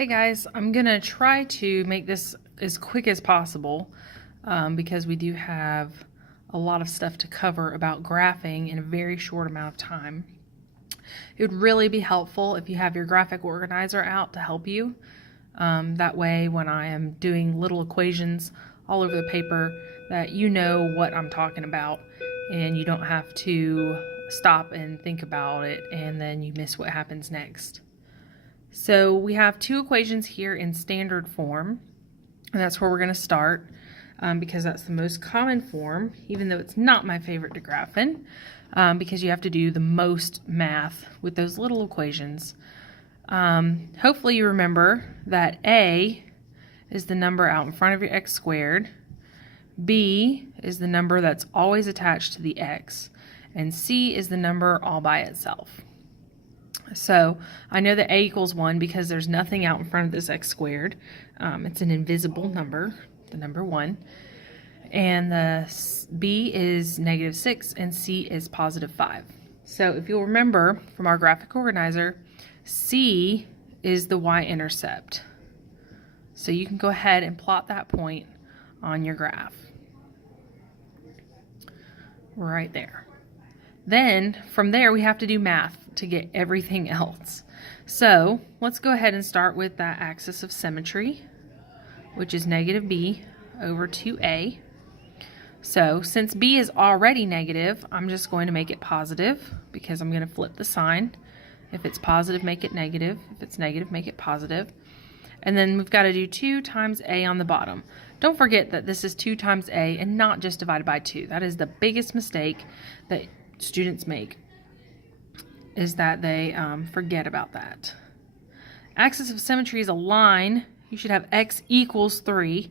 Hey guys, I'm gonna try to make this as quick as possible because we do have a lot of stuff to cover about graphing in a very short amount of time. It would really be helpful if you have your graphic organizer out to help you. That way when I am doing little equations all over the paper that you know what I'm talking about and you don't have to stop and think about it and then you miss what happens next. So we have two equations here in standard form, and that's where we're going to start because that's the most common form, even though it's not my favorite to graph in, because you have to do the most math with those little equations. Hopefully you remember that A is the number out in front of your x squared, B is the number that's always attached to the x, and C is the number all by itself. So I know that a equals 1 because there's nothing out in front of this x squared. It's an invisible number, the number 1. And the b is -6 and c is +5. So if you'll remember from our graphic organizer, c is the y-intercept. So you can go ahead and plot that point on your graph. Right there. Then from there we have to do math to get everything else. So let's go ahead and start with that axis of symmetry, which is -b over 2a. So since b is already negative, I'm just going to make it positive because I'm going to flip the sign. If it's positive, make it negative. If it's negative, make it positive. And then we've got to do 2 times a on the bottom. Don't forget that this is 2 times a and not just divided by 2. That is the biggest mistake that students make, is that they forget about that. Axis of symmetry is a line. You should have x equals 3.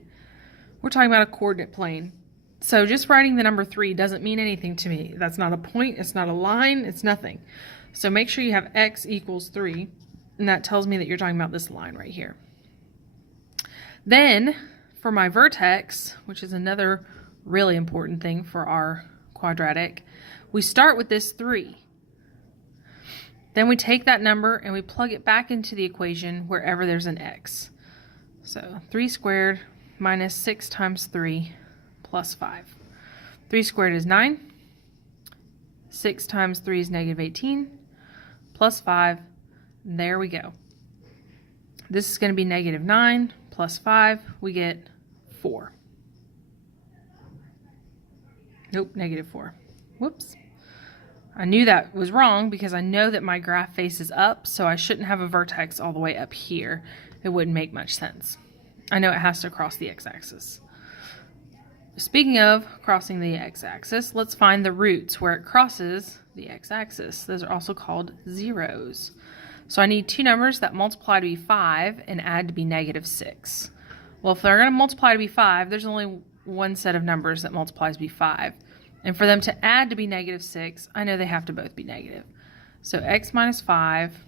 We're talking about a coordinate plane. So just writing the number 3 doesn't mean anything to me. That's not a point, it's not a line, it's nothing. So make sure you have x equals 3, and that tells me that you're talking about this line right here. Then for my vertex, which is another really important thing for our quadratic, we start with this 3. Then we take that number and we plug it back into the equation wherever there's an x. So 3 squared minus 6 times 3 plus 5. 3 squared is 9. 6 times 3 is -18 plus 5. And there we go. This is going to be -9 plus 5. We get 4. Nope, -4. Whoops. I knew that was wrong because I know that my graph faces up, so I shouldn't have a vertex all the way up here. It wouldn't make much sense. I know it has to cross the x-axis. Speaking of crossing the x-axis, let's find the roots where it crosses the x-axis. Those are also called zeros. So I need two numbers that multiply to be 5 and add to be -6. Well, if they're going to multiply to be 5, there's only one set of numbers that multiplies to be 5. And for them to add to be -6, I know they have to both be negative. So x minus 5,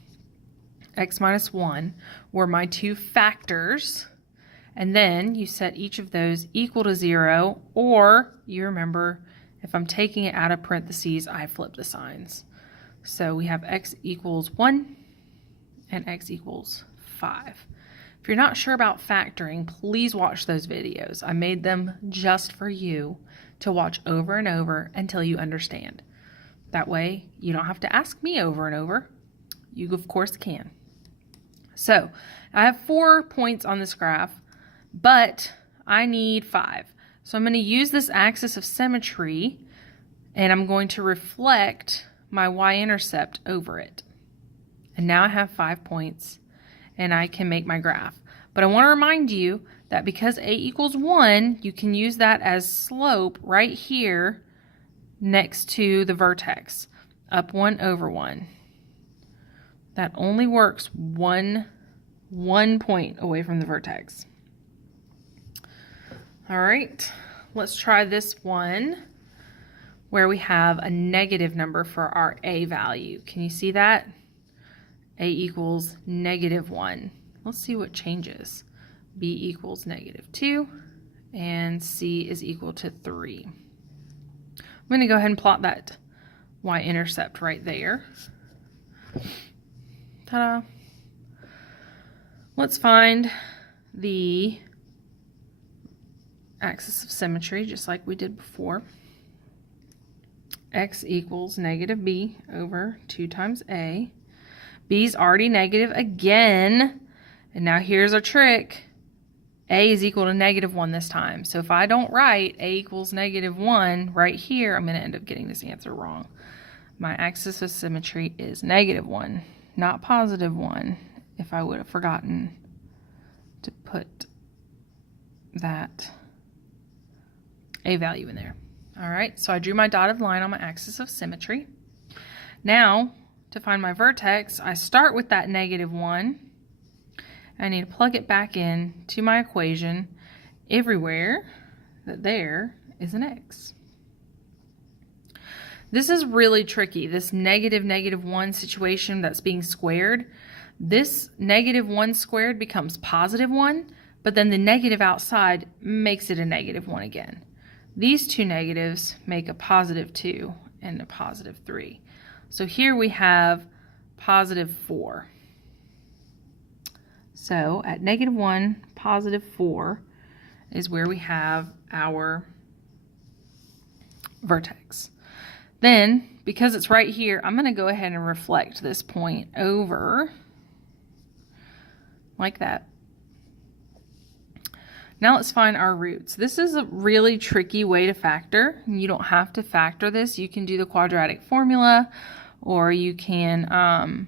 x minus 1 were my two factors. And then you set each of those equal to 0, or you remember, if I'm taking it out of parentheses, I flip the signs. So we have x equals 1 and x equals 5. If you're not sure about factoring, please watch those videos. I made them just for you to watch over and over until you understand. That way, you don't have to ask me over and over. You, of course, can. So, I have 4 points on this graph, but I need 5. So I'm going to use this axis of symmetry, and I'm going to reflect my y-intercept over it. And now I have 5 points, and I can make my graph. But I want to remind you that because a equals 1, you can use that as slope right here next to the vertex, up 1 over 1. That only works one point away from the vertex. All right, let's try this one where we have a negative number for our a value. Can you see that? A equals -1. Let's see what changes. B equals -2, and C is equal to 3. I'm going to go ahead and plot that y-intercept right there. Ta-da! Let's find the axis of symmetry, just like we did before. X equals negative b over 2 times a. B's already negative again. And now here's our trick. A is equal to negative 1 this time. So if I don't write a equals negative 1 right here, I'm going to end up getting this answer wrong. My axis of symmetry is negative 1, not positive 1, if I would have forgotten to put that a value in there. All right, so I drew my dotted line on my axis of symmetry. Now, to find my vertex, I start with that negative 1. I need to plug it back in to my equation everywhere that there is an x. This is really tricky, this negative 1 situation that's being squared. This negative 1 squared becomes positive 1, but then the negative outside makes it a negative 1 again. These two negatives make a positive 2 and a positive 3. So here we have positive 4. So at negative 1, positive 4 is where we have our vertex. Then, because it's right here, I'm going to go ahead and reflect this point over like that. Now let's find our roots. This is a really tricky way to factor. You don't have to factor this. You can do the quadratic formula, or you can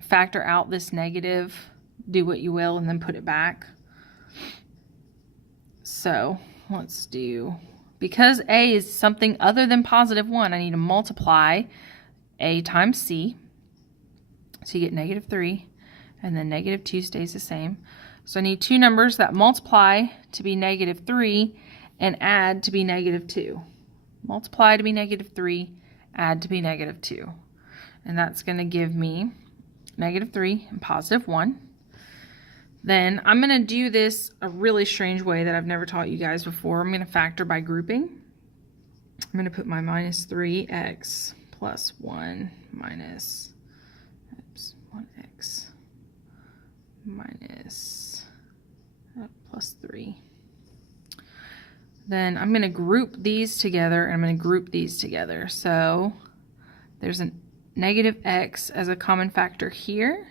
factor out this negative, do what you will, and then put it back. So let's do, because a is something other than positive 1, I need to multiply a times c. So you get negative 3, and then negative 2 stays the same. So I need two numbers that multiply to be negative 3 and add to be negative 2. Multiply to be negative 3, add to be negative 2. And that's going to give me negative 3 and positive 1. Then I'm going to do this a really strange way that I've never taught you guys before. I'm going to factor by grouping. I'm going to put my minus 3x plus 1 minus 1x minus plus 3. Then I'm going to group these together, and I'm going to group these together. So there's a negative x as a common factor here,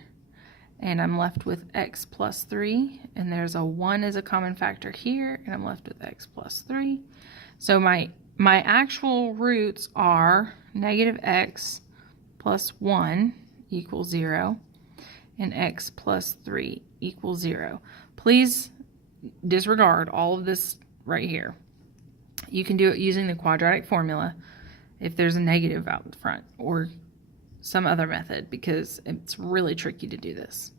and I'm left with x plus 3, and there's a 1 as a common factor here, and I'm left with x plus 3. So my actual roots are negative x plus 1 equals 0, and x plus 3 equals 0. Please disregard all of this right here. You can do it using the quadratic formula if there's a negative out in front, or some other method, because it's really tricky to do this.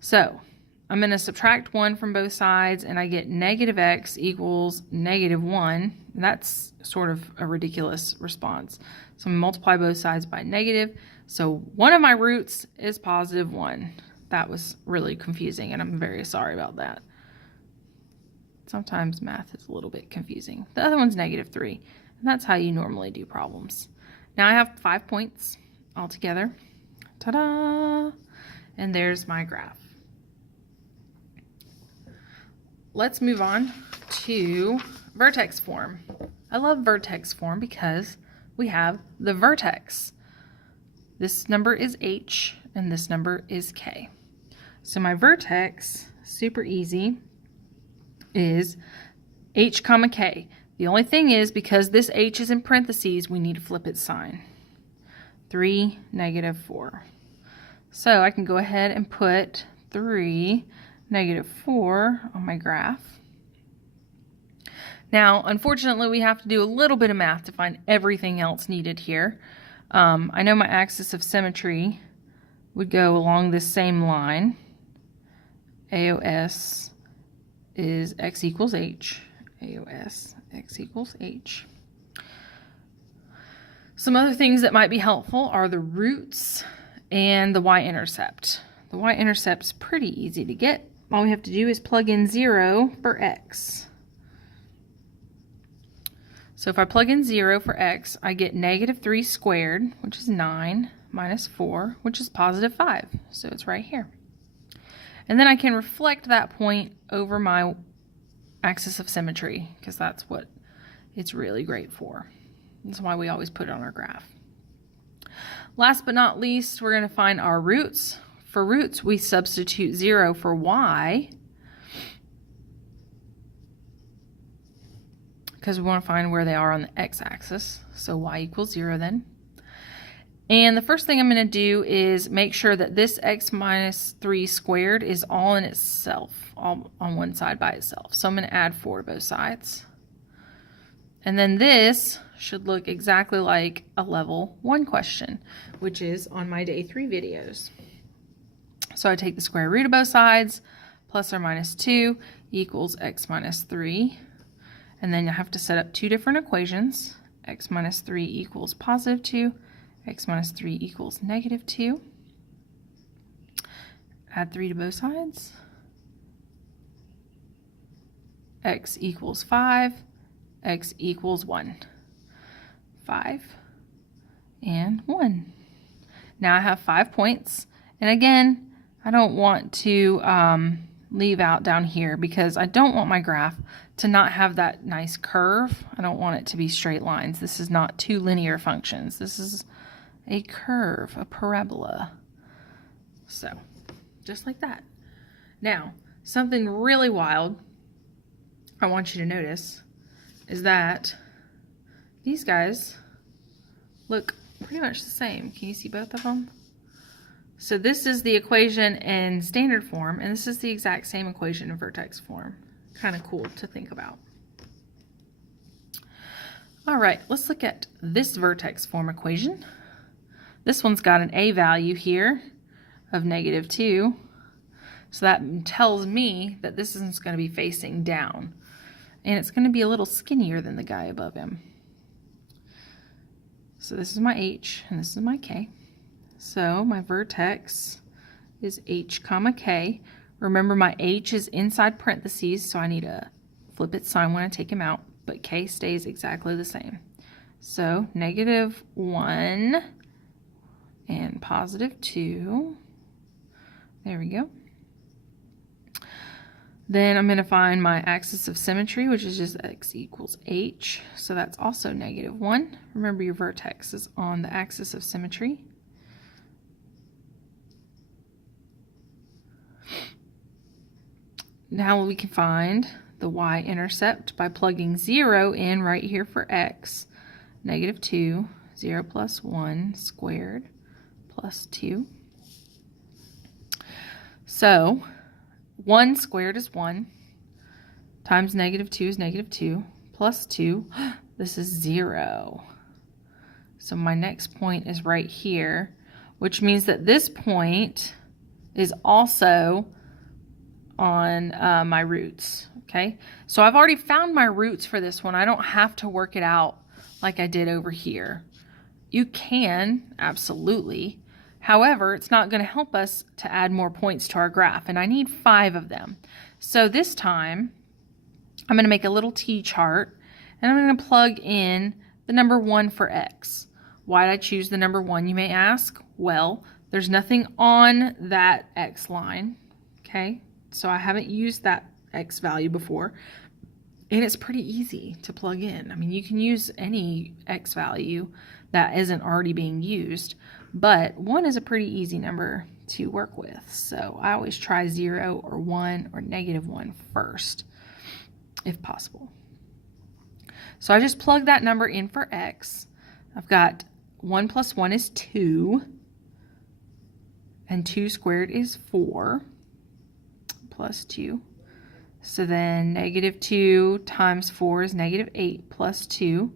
So I'm going to subtract 1 from both sides, and I get negative x equals negative 1. That's sort of a ridiculous response. So I'm going to multiply both sides by negative. So one of my roots is positive 1. That was really confusing, and I'm very sorry about that. Sometimes math is a little bit confusing. The other one's negative 3, and that's how you normally do problems. Now I have 5 points altogether. Ta-da! And there's my graph. Let's move on to vertex form. I love vertex form because we have the vertex. This number is h, and this number is k. So my vertex, super easy, is h comma k. The only thing is, because this h is in parentheses, we need to flip its sign. 3, negative 4. So I can go ahead and put 3, negative 4 on my graph. Now, unfortunately, we have to do a little bit of math to find everything else needed here. I know my axis of symmetry would go along this same line. AOS is x equals h. AOS, x equals h. Some other things that might be helpful are the roots and the y-intercept. The y-intercept is pretty easy to get. All we have to do is plug in 0 for x. So if I plug in 0 for x, I get negative 3 squared, which is 9, minus 4, which is positive 5. So it's right here. And then I can reflect that point over my axis of symmetry, because that's what it's really great for. That's why we always put it on our graph. Last but not least, we're going to find our roots. For roots, we substitute 0 for y, because we want to find where they are on the x-axis. So y equals 0 then. And the first thing I'm going to do is make sure that this x minus 3 squared is all in itself, all on one side by itself. So I'm going to add 4 to both sides. And then this should look exactly like a level 1 question, which is on my day 3 videos. So I take the square root of both sides, plus or minus 2 equals x minus 3. And then you have to set up 2 different equations. X minus 3 equals positive 2. X minus 3 equals negative 2. Add 3 to both sides. X equals 5. X equals 1. 5 and 1. Now I have 5 points. And again, I don't want to leave out down here because I don't want my graph to not have that nice curve. I don't want it to be straight lines. This is not 2 linear functions. This is a curve, a parabola. So, just like that. Now, something really wild I want you to notice is that these guys look pretty much the same. Can you see both of them? So this is the equation in standard form, and this is the exact same equation in vertex form. Kind of cool to think about. All right, let's look at this vertex form equation. This one's got an a value here of negative 2. So that tells me that this is going to be facing down. And it's going to be a little skinnier than the guy above him. So this is my h and this is my k. So my vertex is h comma k. Remember, my h is inside parentheses, so I need to flip its sign when I take him out. But k stays exactly the same. So negative 1 and positive 2. There we go. Then I'm going to find my axis of symmetry, which is just x equals h. So that's also negative 1. Remember, your vertex is on the axis of symmetry. Now we can find the y-intercept by plugging 0 in right here for x. Negative 2, 0 plus 1 squared plus 2. So 1 squared is 1 times negative 2 is negative 2 plus 2. This is 0. So my next point is right here, which means that this point is also on my roots. Okay, so I've already found my roots for this one. I don't have to work it out like I did over here. You can, absolutely. However, it's not going to help us to add more points to our graph, and I need 5 of them. So this time, I'm going to make a little T-chart, and I'm going to plug in the number 1 for x. Why did I choose the number 1, you may ask? Well, there's nothing on that x line, okay? So I haven't used that x value before, and it's pretty easy to plug in. I mean, you can use any x value that isn't already being used, but 1 is a pretty easy number to work with. So I always try 0 or 1 or negative 1 first, if possible. So I just plug that number in for x. I've got 1 plus 1 is 2, and 2 squared is 4, plus 2. So then negative 2 times 4 is negative 8 plus 2.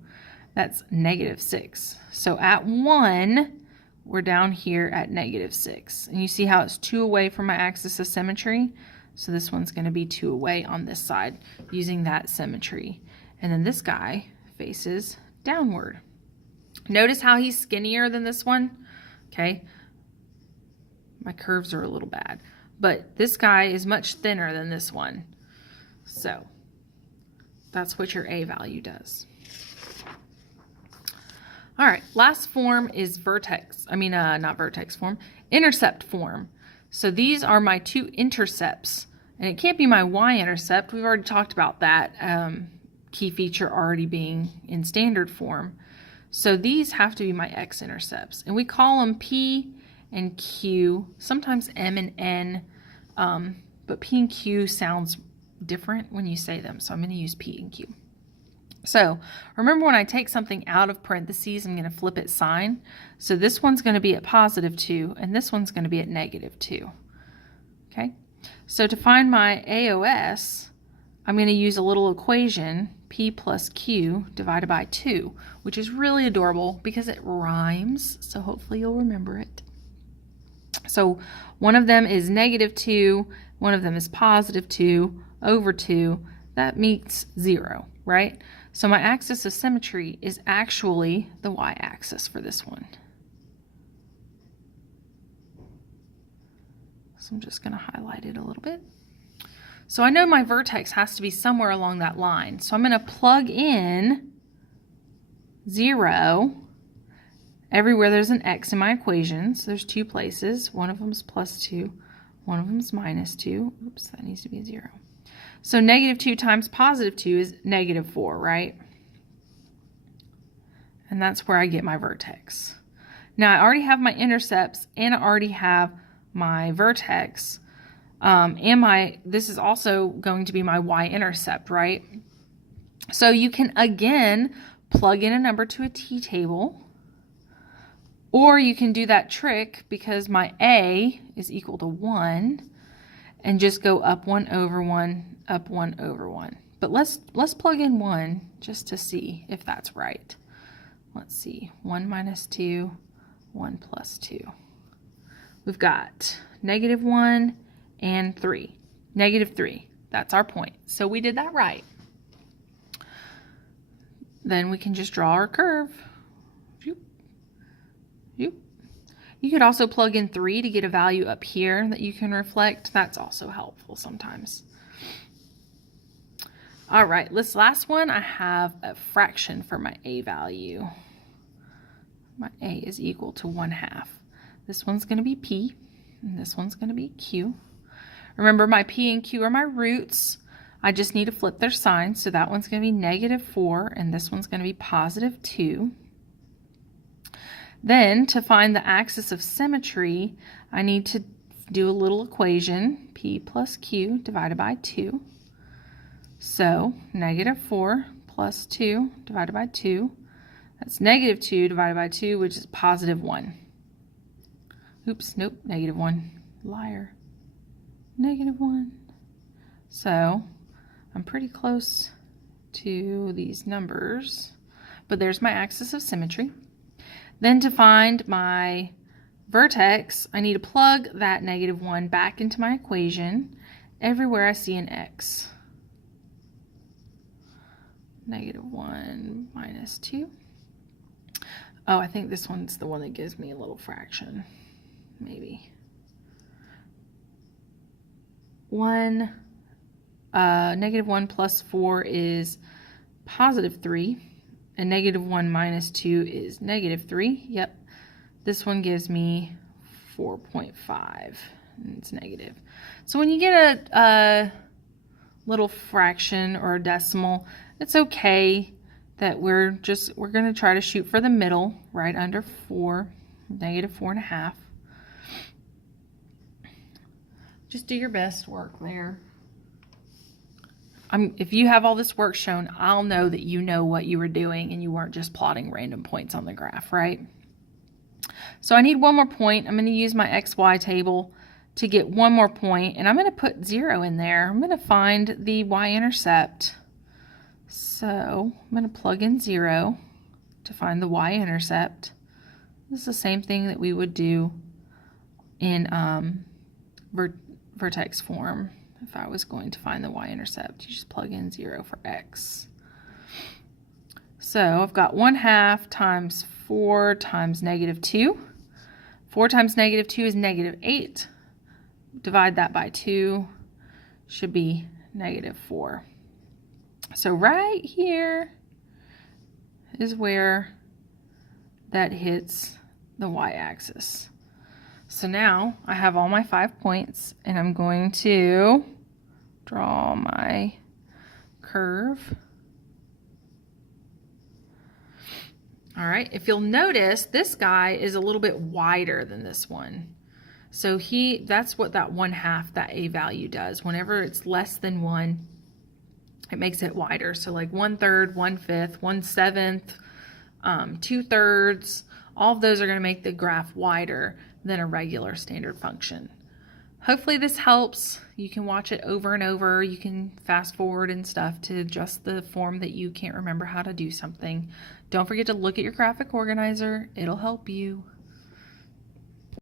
That's negative 6. So at 1, we're down here at negative 6. And you see how it's 2 away from my axis of symmetry? So this one's going to be 2 away on this side using that symmetry. And then this guy faces downward. Notice how he's skinnier than this one? Okay. My curves are a little bad. But this guy is much thinner than this one. So that's what your a value does. All right, last form is vertex. Not vertex form, intercept form. So these are my two intercepts. And it can't be my y-intercept. We've already talked about that key feature already being in standard form. So these have to be my x-intercepts. And we call them P and Q, sometimes M and N, but P and Q sounds different when you say them. So I'm going to use P and Q. So remember, when I take something out of parentheses, I'm going to flip its sign. So this one's going to be at +2, and this one's going to be at -2. Okay? So to find my AOS, I'm going to use a little equation, P plus Q divided by 2, which is really adorable because it rhymes. So hopefully you'll remember it. So one of them is -2, one of them is +2 over 2. That meets 0, right? So my axis of symmetry is actually the y-axis for this one. So I'm just going to highlight it a little bit. So I know my vertex has to be somewhere along that line. So I'm going to plug in 0 everywhere there's an x in my equation. So there's 2 places. One of them is +2, one of them is -2. Oops, that needs to be 0. So -2 times +2 is -4, right? And that's where I get my vertex. Now I already have my intercepts, and I already have my vertex, and this is also going to be my y-intercept, right? So you can again plug in a number to a t-table, or you can do that trick because my a is equal to 1, and just go up 1 over 1, up 1 over 1. But let's plug in 1 just to see if that's right. Let's see, 1 minus 2, 1 plus 2. We've got -1 and 3. -3, that's our point. So we did that right. Then we can just draw our curve. You could also plug in 3 to get a value up here that you can reflect. That's also helpful sometimes. All right, this last one, I have a fraction for my a value. My a is equal to 1/2. This one's going to be P, and this one's going to be Q. Remember, my P and Q are my roots. I just need to flip their signs. So that one's going to be -4, and this one's going to be +2. Then, to find the axis of symmetry, I need to do a little equation, P plus Q divided by 2. So, -4 plus 2 divided by 2. That's -2 divided by 2, which is +1. Oops, nope, -1. Liar. -1. So, I'm pretty close to these numbers. But there's my axis of symmetry. Then to find my vertex, I need to plug that -1 back into my equation everywhere I see an x. -1 minus 2. Oh, I think this one's the one that gives me a little fraction. Maybe. -1 plus 4 is +3. And -1 minus 2 is -3. Yep. This one gives me 4.5. And it's negative. So when you get a little fraction or a decimal, it's okay that we're going to try to shoot for the middle, right under 4, -4.5. Just do your best work there. If you have all this work shown, I'll know that you know what you were doing and you weren't just plotting random points on the graph, right? So I need one more point. I'm going to use my XY table to get one more point, and I'm going to put 0 in there. I'm going to find the y-intercept. So I'm going to plug in 0 to find the y-intercept. This is the same thing that we would do in vertex form. If I was going to find the y-intercept, you just plug in 0 for x. So I've got 1/2 times 4 times -2. 4 times -2 is -8. Divide that by 2, should be -4. So right here is where that hits the y-axis. So now I have all my 5 points, and I'm going to draw my curve. All right, if you'll notice, this guy is a little bit wider than this one. So that's what that 1/2, that A value does. Whenever it's less than 1, it makes it wider. So like 1/3, 1/5, 1/7, 2/3, all of those are going to make the graph wider than a regular standard function. Hopefully this helps. You can watch it over and over. You can fast forward and stuff to adjust the form that you can't remember how to do something. Don't forget to look at your graphic organizer. It'll help you.